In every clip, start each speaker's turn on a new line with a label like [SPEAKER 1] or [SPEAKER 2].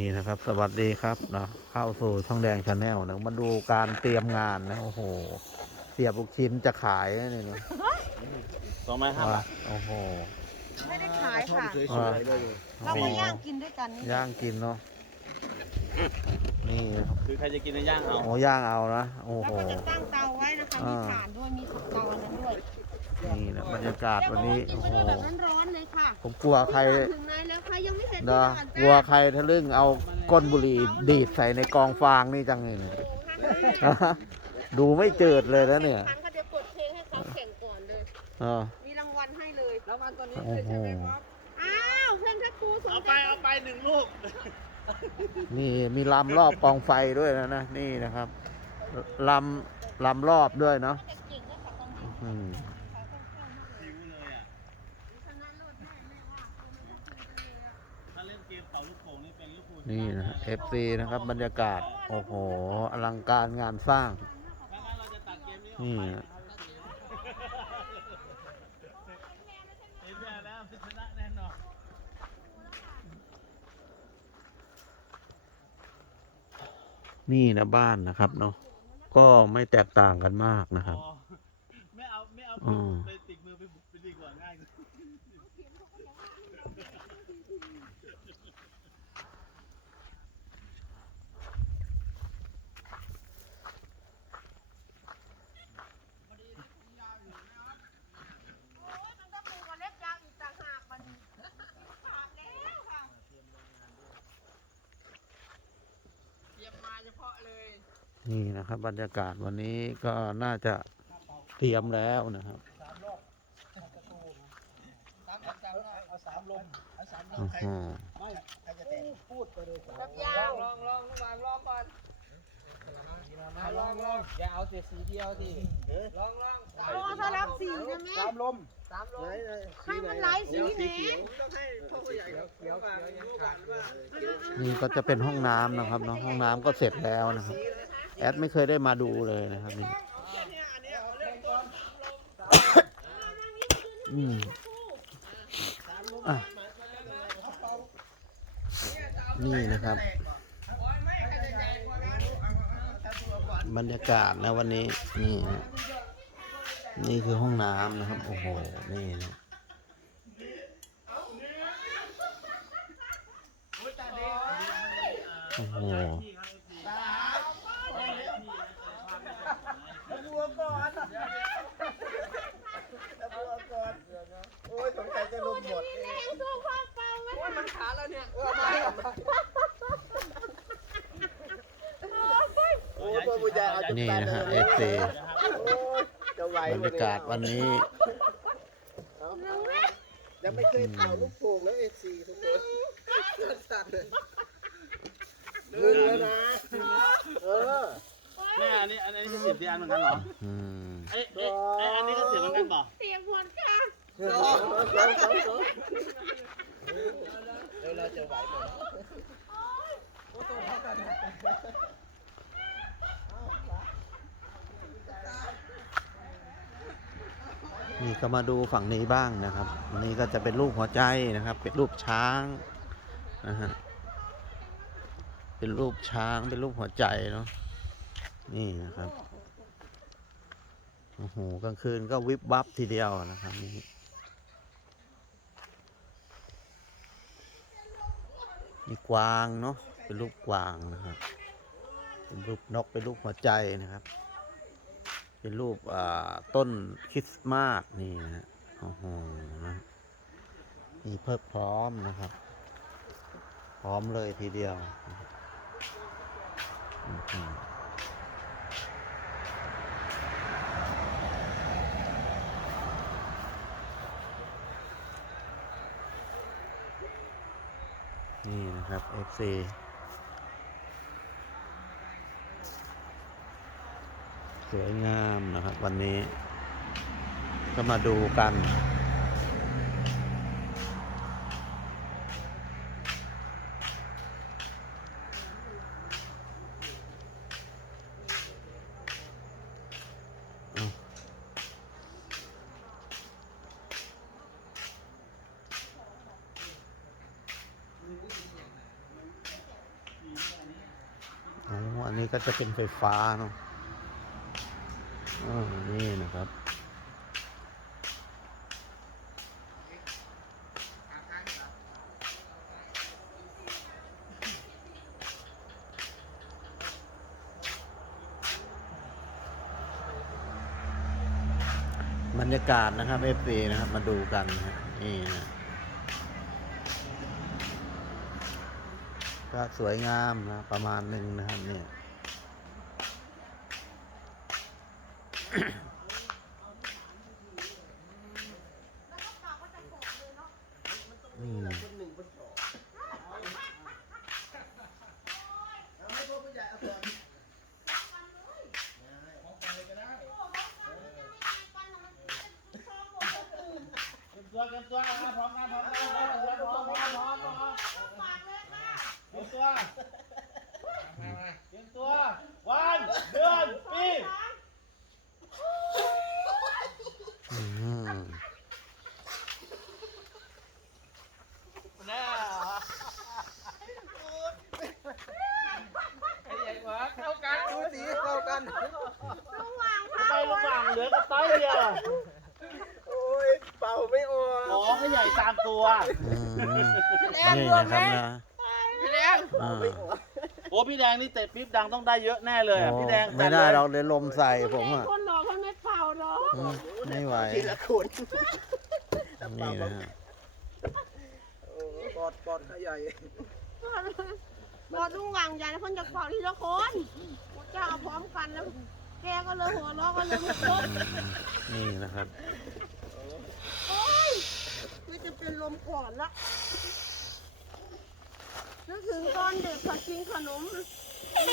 [SPEAKER 1] นี่นะครับ สวัสดีครับนะเข้าสู่ช่องแดงชาแนลนะมาดูการเตรียมงานนะ โอ้โห เสียบลูกชิ้นจะขายนะนี่นะ
[SPEAKER 2] สองไม้ห้า
[SPEAKER 1] ว่า
[SPEAKER 2] บาท
[SPEAKER 1] โอ้โห
[SPEAKER 3] ไม่ได้ขายค่ะ
[SPEAKER 1] ว่า
[SPEAKER 3] เรามาย่างกินด้วยกันนี่
[SPEAKER 1] ย่างกินเนาะ นี่นะครับ
[SPEAKER 2] คือใครจะกินในย่างเอา
[SPEAKER 1] โอ้ย่างเอานะโอ้
[SPEAKER 3] แล้ว
[SPEAKER 1] โห
[SPEAKER 3] ก็จะตั้งเตาไว้นะคะ มี
[SPEAKER 1] อ่า
[SPEAKER 3] ถ่านด้วย มีเตาอันนั้นด้วย
[SPEAKER 1] นี่นะบรรยากาศวันนี้
[SPEAKER 3] กิน
[SPEAKER 1] โอ้
[SPEAKER 3] ไป
[SPEAKER 1] โห
[SPEAKER 3] ด้วยแบบร้อนๆเลยค่ะ
[SPEAKER 1] ผมกลัวใคร
[SPEAKER 3] ถึงไหนแล้วคะยังไม่เสร็จ
[SPEAKER 1] นะ
[SPEAKER 3] ที่
[SPEAKER 1] กลัวใครทะลึ่งเอาก้นบุหรี่ดีดใส่ในกองฟางนี่จังเลยเนี่ยดูไม่เจิดเลยนะเนี่ย
[SPEAKER 3] คันก็เดี๋ยวกดเพลงให้เขาแข่งก่อนเลย
[SPEAKER 1] เออ
[SPEAKER 3] มีรางวัลให้เลย รางวัลตัวนี้
[SPEAKER 1] โอ้โห
[SPEAKER 3] อ้าว เพื่อนทักครูสน
[SPEAKER 2] เอา
[SPEAKER 3] ใจ
[SPEAKER 2] ไปเอาไปหนึ่งลูก
[SPEAKER 1] นี่มีลำรอบกองไฟด้วยนะนะนี่นะครับลำลำรอบด้วยเนาะ
[SPEAKER 3] นี่นะเอ
[SPEAKER 1] ฟซีนะครับบรรยากาศ โอ้โห อลังการงานสร้าง
[SPEAKER 2] นี่ เห็นแพ้แล้วชนะแน่นอน
[SPEAKER 1] นี่นะบ้านนะครับเนาะก็ไม่แตกต่างกันมากนะครับ
[SPEAKER 2] อ๋อไม่เอาไม่เอา
[SPEAKER 1] อืม
[SPEAKER 2] ไปติดมือไปบุกไปดีกว่าง่าย
[SPEAKER 3] โอ้ยมันก็ปลูกกับเล็บยาวอีกต่างหากมันขาดแล้วค่ะ
[SPEAKER 1] นี่นะครับ บรรยากาศวันนี้ก็น่าจะเตรียมแล้วนะครับโอ้โห
[SPEAKER 3] แบบยาว
[SPEAKER 4] ลองลองวางลองก่อนลองลองอย่าเอาแต่สีเดียวดิลองลอง
[SPEAKER 3] โอ้ถ้ารับสีนะแม่
[SPEAKER 4] สามลมสามลม
[SPEAKER 3] ให้มันหลายสีแหม่
[SPEAKER 4] ต้องให้พ่อผู้ใหญ่เขาเขียวเขียวยังขาดว่า
[SPEAKER 1] นี่ก็จะเป็นห้องน้ำนะครับเนาะห้องน้ำก็เสร็จแล้วนะครับ แอดไม่เคยได้มาดูเลยนะครับนี่อืมอะนี่นะครับ บรรยากาศนะวันนี้ นี่นะนี่คือห้องน้ำนะครับ โอ้โห นี่นะโอ้โห
[SPEAKER 4] บัวก่อนบัวก่อนโอ้ยสงสัยจะลมหมด
[SPEAKER 3] แข็งสู้ความเป่าไหม
[SPEAKER 4] โอ้ยมัน ขาแล้วเนี่ยเออมาแล้วโอ้ยพ่อผู้ใหญ่เอาจ
[SPEAKER 1] นี่นะฮะเอฟซี
[SPEAKER 4] โอ้ยจะไหว
[SPEAKER 1] บรรยากาศวันนี้
[SPEAKER 4] ยังไม่เคยเป่าลูกโป่งแล้วเอซีทุกคนสั่นเลยหนึ่งแล้วนะเออ
[SPEAKER 2] แม่อันนี้อันนี้ก็เสียบที่อันเหมือนกันเหรอ
[SPEAKER 1] อืม
[SPEAKER 2] ไอ้ไอ้ไอ้อันนี้ก็เสียบเหมือนกันเปล่า
[SPEAKER 3] เสียงหัวค่ะ
[SPEAKER 4] สองสองสองสอง เดี๋ยวเราจะไหวไหม
[SPEAKER 1] นี่ก็มาดูฝั่งนี้บ้างนะครับนนี้ก็จะเป็นรูปหัวใจนะครับ เป็นรูปช้างนะฮะ เป็นรูปช้าง เป็นรูปหัวใจเนาะ นี่นะครับ โอ้โห กลางคืนก็วิบวับทีเดียวนะครับนี่ มีกวางเนาะเป็นรูปกวางนะครับเป็นรูปนกเป็นรูปหัวใจนะครับ เป็นรูปต้นคริสต์มาสนี่นะฮะโอ้โหนะมีเพิกพร้อมนะครับ พร้อมเลยทีเดียวอื้อ นี่นะครับ FC สวยงามนะครับ วันนี้ก็มาดูกัน นี้ก็จะเป็นไฟฟ้าเนาะอ่านี่นะครับ บรรยากาศนะครับเอฟซีนะครับ มาดูกันนะนี่นะก็สวยงามนะประมาณหนึ่งนะครับเนี่ย อืม
[SPEAKER 4] คนหนึ่งคนสองเอาให้พวกผู้ใหญ่เอาก่อน
[SPEAKER 2] เตรียมตัวเตรียมตัวนะครับพร้อมกันพร้อมกันพร้อมกันพร้อมกันพร้อมกันพร้อมกันเตรียมตัวเตรียมตัววันเดือนปี
[SPEAKER 1] อืม
[SPEAKER 2] แน่ไอ้ใหญ่กว่าเข้ากัน
[SPEAKER 4] ดูสีเข้ากัน
[SPEAKER 3] ลุงวาง
[SPEAKER 2] ทำไมลูกหม่างเหลือกระต้อยเดียว
[SPEAKER 4] โอ้ยเป่าไม่ออก
[SPEAKER 2] อ๋อให้ใหญ่ตามตัว
[SPEAKER 1] อืมนี่นะครับนะ
[SPEAKER 3] พี่แดง
[SPEAKER 1] อ่า
[SPEAKER 2] โอ้พี่แดงนี่เตะปิ๊บดังต้องได้เยอะแน่เลยอะ
[SPEAKER 1] โอ้
[SPEAKER 2] พี่แดง
[SPEAKER 1] ไม่ได้เราเลยลมใส่ผมอะ
[SPEAKER 3] คนหล่อคนไม่เป่าหรอก
[SPEAKER 1] อืมไม่ไหว
[SPEAKER 4] ทีละคน
[SPEAKER 1] นี่นะฮะ
[SPEAKER 4] โอ้ปอดปอดขยาย
[SPEAKER 3] บอลุงวางใหญ่แล้วคนจะเป่าทีละคนเจ้าเอาพร้อมกันแล้ว แกก็เลยหัวเราะก็เลยไม่ครบ
[SPEAKER 1] อืมนี่นะครับ
[SPEAKER 3] โอ้ยคือจะเป็นลมก่อนละนึกถึงตอนเด็กเขากินขนม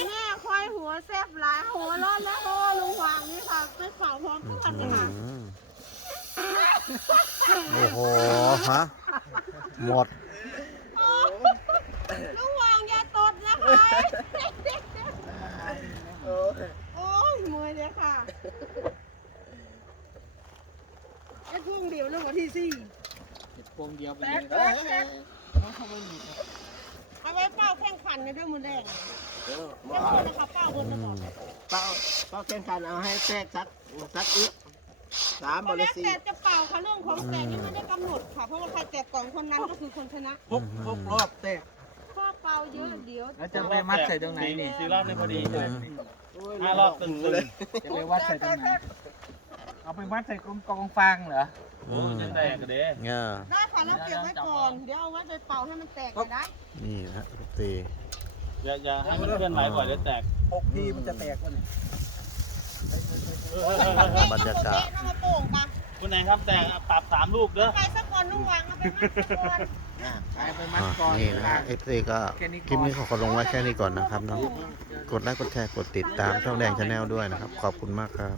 [SPEAKER 3] แม่คอยหัวแซบหลายหัวเร้อนแล้วก็ลุงวางนี่ค่ะไปเป่าพร้อมกันเลยค่ะ
[SPEAKER 1] อืมโอ้โห ฮะ หมด
[SPEAKER 3] ลุงวางอย่าตดนะคะ
[SPEAKER 4] โอ้ย
[SPEAKER 3] โอ้ยมือเลยค่ะไอ้พุ่งเดียวเลยวันที่สี่
[SPEAKER 2] พวงเดียวไป
[SPEAKER 3] แต
[SPEAKER 2] เล
[SPEAKER 3] ก
[SPEAKER 2] ย
[SPEAKER 3] แตกแตกเอาไว้เป้าแข่งขันกันด้วยมือแดง
[SPEAKER 4] เออ
[SPEAKER 3] แค่คนนะคะเป้าคน
[SPEAKER 1] อื
[SPEAKER 3] จะบอก
[SPEAKER 1] ม
[SPEAKER 4] เป่าเป่าแข่งขันเอาให้แตกสักสักอึกสามบ
[SPEAKER 3] ก็
[SPEAKER 4] ริ
[SPEAKER 3] แล้ว
[SPEAKER 4] สี
[SPEAKER 3] แต่จะเป่าค่ะเรื่องของแต่นี่ไม่ได้กำหนดค่ะ เพราะว่าใครแตกก่อนคนนั้นก็คือคนชนะ
[SPEAKER 4] หกหกรอบแตก
[SPEAKER 3] ข้อเป่าเยอะเดี๋ยว
[SPEAKER 5] แล้วจะไปมัดใส่ตรงไหนนี่
[SPEAKER 2] สี่รอบนี่พอดี
[SPEAKER 1] อืม
[SPEAKER 2] ห้ารอบตึงเลย
[SPEAKER 5] จะไปวัดใส่ตรงไหน เอาไปวัดใส่กองกองฟางเหรอ
[SPEAKER 2] โอ้ยจะแตกกันเด้
[SPEAKER 1] เนี่ย
[SPEAKER 3] ได้ค่ะแล้วเก็บไว้ก่อน เดี๋ยวเอาไว้ไปเป่าให้มันแตกเลยได้
[SPEAKER 1] นี่นะฮะตี
[SPEAKER 2] อย่าอย่าให้มันเคลื่อนไหวบ่อยเดี๋ยวแตก
[SPEAKER 5] หกทีมันจะแตกวะเนี่ย
[SPEAKER 1] บรรยากาศ
[SPEAKER 3] เอามาโป่งปะ
[SPEAKER 2] คุณแอนครับแตกปรับสามลูกเด้อ
[SPEAKER 3] ใครสักคนลุงวางเอาไปมัดสักคน
[SPEAKER 5] ไปไปมัด
[SPEAKER 1] อะ
[SPEAKER 5] ก่อน
[SPEAKER 1] นี่นะฮะเอฟซีก็คลิปนี้ขอลงไว้แค่นี้ก่อนนะครับเนาะกดไลค์กดแชร์กดติดตามช่องแดงชาแนลด้วยนะครับ ขอบคุณมากครับ